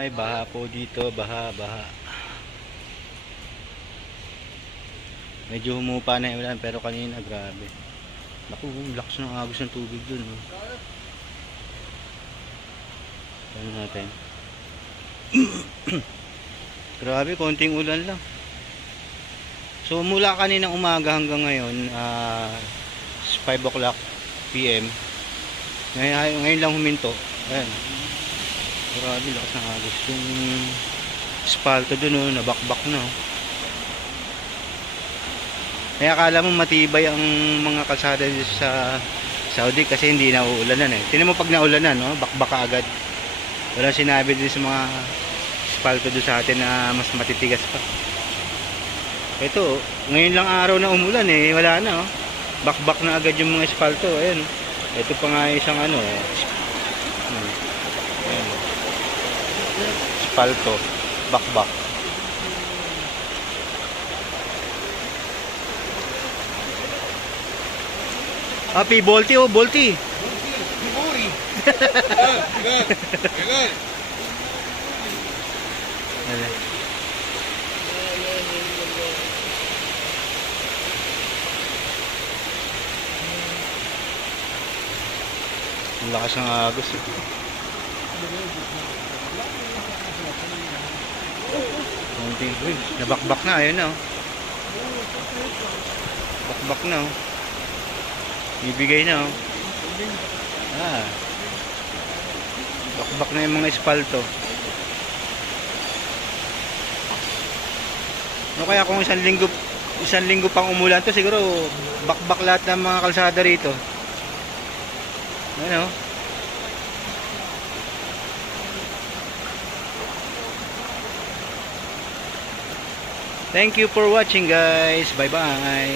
Ay, baha po dito, baha, baha. Medyo humupa na yung ulan pero kanina grabe. Naku, lakas ng agos ng tubig dun. Oh. Ano natin? Grabe, konting ulan lang. So mula kaninang umaga hanggang ngayon, 5 o'clock PM. Ngayon lang huminto. Ayan. Grabe, lakas ng agos. Yung espalto dun, oh, nabakbak na. Oh. Kaya akala mo matibay ang mga kalsada sa Saudi kasi hindi na uulanan eh. Tingnan mo pag naulanan, no? Bakbak ka agad. Walang sinabi din sa mga espalto doon sa atin na mas matitigas pa. Ito, ngayon lang araw na umulan eh. Wala na, oh. Bakbak na agad yung mga espalto. Ayan. Ito pa nga isang ano, eh. Ayan. Espalto. Bakbak. Happy Bolti, oh, Bolti. Uri. Gan. Ang lakas ng agos. Uy, nabakbak na, ayun na. Oh. Bakbak na, oh. Ibigay na, oh. Bakbak na yung mga espalto. No, kaya kung isang linggo pang umulan to, siguro bakbak lahat ng mga kalsada rito. Ano? Thank you for watching, guys. Bye bye.